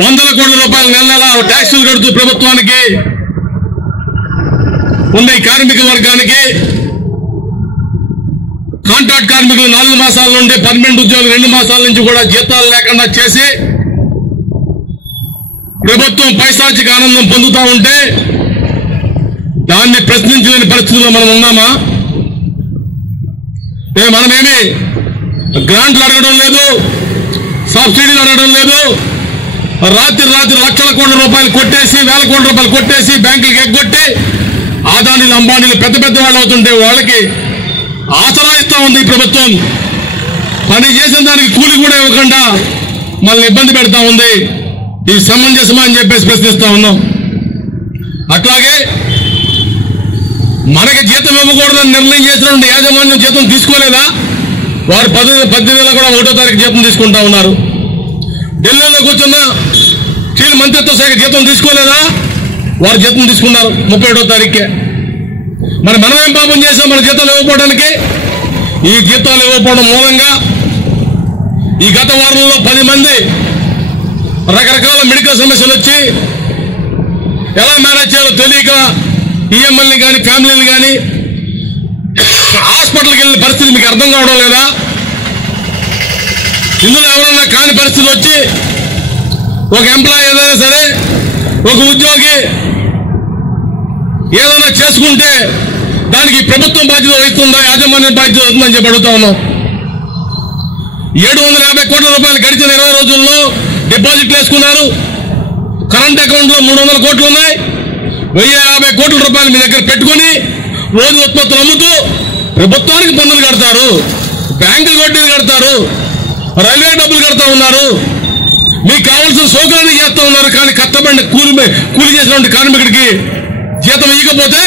వందల కోట్ల రూపాయలు నెల నెల ట్యాక్సులు కడుతూ ప్రభుత్వానికి ఉన్న ఈ కార్మిక వర్గానికి కాంట్రాక్ట్ కార్మికులు 4 మాసాల నుండి పర్మనెంట్ ఉద్యోగులు 2 మాసాల నుంచి కూడా జీతాలు లేకుండా చేసి ప్రభుత్వం పైశాచిక ఆనందం పొందుతూ ఉంటే దాన్ని ప్రశ్నించలేని పరిస్థితుల్లో మనం ఉన్నామా? మనమేమి గ్రాంట్లు అడగడం లేదు, సబ్సిడీలు అడగడం లేదు. రాత్రి లక్షల కోట్ల రూపాయలు కొట్టేసి, వేల కోట్ల రూపాయలు కొట్టేసి బ్యాంకులకు ఎగ్గొట్టి ఆదానీలు అంబానీలు పెద్ద పెద్ద వాళ్ళు అవుతుంటే వాళ్ళకి ఆసరా ఇస్తా ఉంది ఈ ప్రభుత్వం. పని చేసిన దానికి కూలి కూడా ఇవ్వకుండా మనల్ని ఇబ్బంది పెడతా ఉంది. ఇది సమంజసమా అని చెప్పేసి ప్రశ్నిస్తా ఉన్నాం. అట్లాగే మనకి జీతం ఇవ్వకూడదని నిర్ణయం చేసినటువంటి యాజమాన్యం జీతం తీసుకోలేదా? వారు 10 నెలలు కూడా 1వ తారీఖు జీతం తీసుకుంటా ఉన్నారు. ఢిల్లీలో కూర్చున్న స్టీల్ మంత్రిత్వ శాఖ జీతం తీసుకోలేదా? వారు జీతం తీసుకున్నారు 31వ తారీఖుకే. మరి మనం ఏం పాపం చేసాం మన జీతాలు ఇవ్వకపోవడానికి? ఈ జీతాలు ఇవ్వకపోవడం మూలంగా ఈ గత వారంలో 10 మంది రకరకాల మెడికల్ సమస్యలు వచ్చి ఎలా మేనేజ్ చేయాలో తెలియక ఈఎంఎల్ని కానీ ఫ్యామిలీని కానీ హాస్పిటల్కి వెళ్ళిన పరిస్థితి మీకు అర్థం కావడం లేదా? ఇందులో ఎవరన్నా కాని పరిస్థితి వచ్చి ఒక ఎంప్లాయీ ఏదైనా సరే, ఒక ఉద్యోగి ఏదైనా చేసుకుంటే దానికి ప్రభుత్వం బాధ్యత వహిస్తుందా, యాజమాన్యం బాధ్యత వస్తుందని చెప్పి అడుగుతా ఉన్నాం. 750 కోట్ల రూపాయలు గడిచిన 20 రోజుల్లో డిపాజిట్లు వేసుకున్నారు. కరెంట్ అకౌంట్ లో 300 కోట్లు ఉన్నాయి. 1050 కోట్ల రూపాయలు మీ దగ్గర పెట్టుకుని రోజు ఉత్పత్తులు అమ్ముతూ ప్రభుత్వానికి పన్నులు కడతారు, బ్యాంకులు వడ్డీలు కడతారు, రైల్వే డబ్బులు కడతా ఉన్నారు, మీకు కావాల్సిన సౌకర్యాన్ని చేస్తూ ఉన్నారు. కానీ కష్టపడిన కూలి చేసినటువంటి కార్మికుడికి జీతం ఇవ్వకపోతే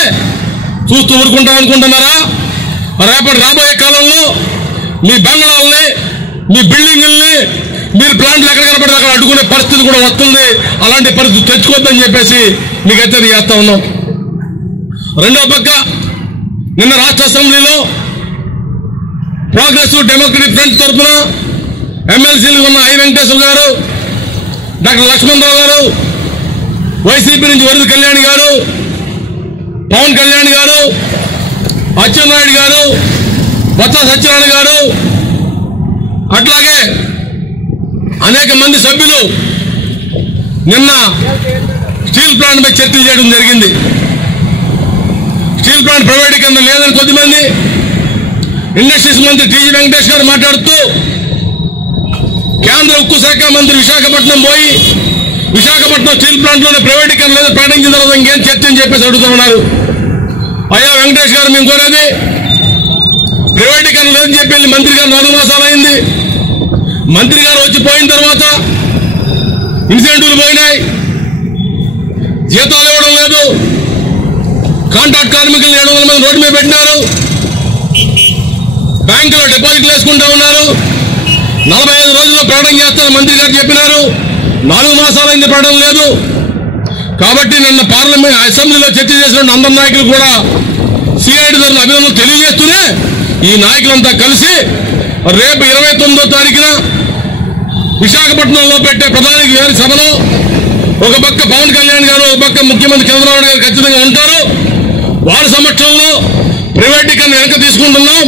చూస్తూ ఊరుకుంటాం అనుకుంటున్నారా? రాబోయే కాలంలో మీ బంగ్లాలని, మీ బిల్డింగుల్ని, మీరు ప్లాంట్లు ఎక్కడ కనపడితే అక్కడ అడ్డుకునే పరిస్థితి కూడా వస్తుంది. అలాంటి పరిస్థితి తెచ్చుకోవద్దని చెప్పేసి మీకు హెచ్చరిక చేస్తా ఉన్నాం. రెండో పక్క నిన్న రాష్ట్ర అసెంబ్లీలో ప్రోగ్రెసివ్ డెమోక్రటిక్ ఫ్రంట్ తరఫున ఎమ్మెల్సీలు ఉన్న ఐ వెంకటేశ్వర గారు, డాక్టర్ లక్ష్మణరావు గారు, వైసీపీ నుంచి వరద కళ్యాణ్ గారు, పవన్ కళ్యాణ్ గారు, అచ్చెన్నాయుడు గారు, బొత్స సత్యనారాయణ గారు, అట్లాగే అనేక మంది సభ్యులు నిన్న స్టీల్ ప్లాంట్ పై చర్చ చేయడం జరిగింది. స్టీల్ ప్లాంట్ ప్రైవేటీకరణ లేదని కొద్దిమంది, ఇండస్ట్రీస్ మంత్రి టీజీ వెంకటేష్ గారు మాట్లాడుతూ కేంద్ర ఉక్కు శాఖ మంత్రి విశాఖపట్నం పోయి విశాఖపట్నం స్టీల్ ప్లాంట్ లోనే ప్రైవేటీకరణ లేదు ప్రకటించిన తర్వాత ఇంకేం చర్చ అని చెప్పేసి అడుగుతూ ఉన్నారు. అయ్యా వెంకటేష్ గారు, మేము కోరేది ప్రైవేటీకరణ లేదని చెప్పి మంత్రి గారు 4 మాసాలు అయింది. మంత్రి గారు వచ్చి పోయిన తర్వాత ఇన్సెంటివ్లు పోయినాయి, జీతాలు ఇవ్వడం లేదు, కాంట్రాక్ట్ కార్మికులు 700 మంది రోడ్డు మీద పెట్టినారు, బ్యాంకులో డిపాజిట్లు వేసుకుంటా ఉన్నారు. 45 రోజుల్లో ప్రకటన చేస్తారని మంత్రి గారు చెప్పినారు. 4 మాసాలైంది ప్రకటన లేదు. కాబట్టి నిన్న పార్లమెంట్ అసెంబ్లీలో చర్చ చేసిన అందరు నాయకులు కూడా సిఐడి తరఫున అభినందనలు తెలియజేస్తూనే ఈ నాయకులంతా కలిసి రేపు 29వ తారీఖున విశాఖపట్నంలో పెట్టే ప్రధాని గారి సభలో ఒక పక్క పవన్ కళ్యాణ్ గారు, ఒక పక్క ముఖ్యమంత్రి చంద్రబాబు గారు ఖచ్చితంగా ఉంటారు. వారి సమక్షంలో ప్రైవేటీకరణ వెనక తీసుకుంటున్నాం,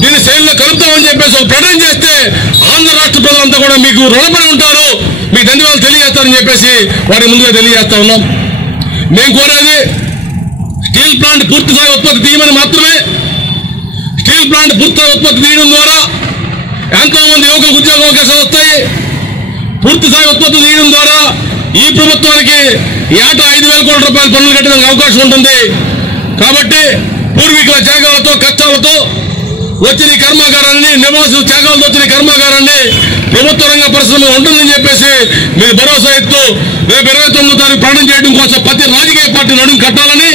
దీన్ని శైలిలో కలుపుతామని చెప్పేసి ఒక ప్రకటన చేస్తే ఆంధ్ర రాష్ట్ర ప్రజలంతా కూడా మీకు రుణపడి ఉంటారు, మీకు ధన్యవాదాలు తెలియజేస్తారని చెప్పేసి వారి ముందుగా తెలియజేస్తా ఉన్నాం. మేము కోరేది స్టీల్ ప్లాంట్ పూర్తి స్థాయి ఉత్పత్తి తీయమని మాత్రమే. స్టీల్ ప్లాంట్ పూర్తిస్థాయి ఉత్పత్తి తీయడం ద్వారా ఎంతో మంది యువకులకు ఉద్యోగ అవకాశాలు వస్తాయి. పూర్తి స్థాయి ఉత్పత్తి తీయడం ద్వారా ఈ ప్రభుత్వానికి ఏటా 5,000 కోట్ల రూపాయలు పన్నులు కట్టడానికి అవకాశం ఉంటుంది. కాబట్టి పూర్వీకుల త్యాగాలతో కష్టాలతో వచ్చిన కర్మాగారాన్ని, నివాసుల త్యాగాలతో వచ్చిన కర్మాగారాన్ని ప్రభుత్వ రంగ పరిశ్రమ ఉంటుందని చెప్పేసి మీరు భరోసా ఇస్తూ రేపు 29వ తారీఖు ప్రకటన చేయడం కోసం ప్రతి రాజకీయ పార్టీ నడుము కట్టాలని,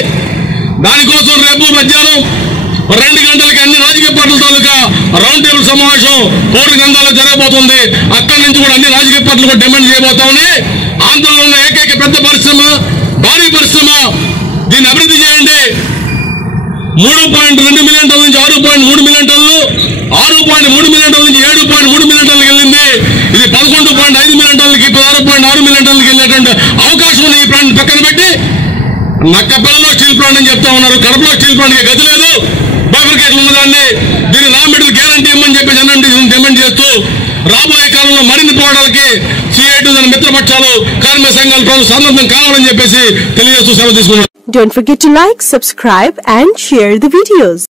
దానికోసం రేపు మధ్యాహ్నం 2 గంటలకి అన్ని రాజకీయ పార్టీల తాలూకా రౌండ్ టేబుల్ సమావేశం కోటి గంధాల్లో జరగబోతుంది. అక్కడి నుంచి కూడా అన్ని రాజకీయ పార్టీలు కూడా డిమాండ్ చేయబోతామని, ఆంధ్రలో ఉన్న ఏకైక పెద్ద పరిశ్రమ, భారీ పరిశ్రమ, దీన్ని అభివృద్ధి చేయండి. 3.2 మిలియన్ టన్నుల నుంచి 6.3 మిలియన్ టన్నులు, 6.3 మిలియన్ టన్నుల నుంచి 7.3 మిలియన్ టన్నులకు వెళ్ళింది. ఇది 11.5 మిలియన్ టన్నులకి 16.6 మిలియన్ ఉండే అవకాశం ఉంది. ఈ ప్లాంట్ పక్కన పెట్టి నక్కపల్లిలో స్టీల్ ప్లాంట్ అని చెప్తా ఉన్నారు. కడపలో స్టీల్ ప్లాంట్ గతి లేదు. బైఫర్కేషన్ ఉన్నదాన్ని దీన్ని రా మెటీరియల్ గ్యారంటీ ఇవ్వమని చెప్పి డిమాండ్ చేస్తూ రాబోయే కాలంలో మరిన్ని పోరాటాలకి సిఐటి దాని మిత్రపక్షాలు కార్మిక సంఘాలు సన్నద్ధం కావాలని చెప్పేసి తెలియజేస్తూ సెలవు తీసుకున్నారు. Don't forget to like, subscribe and share the videos.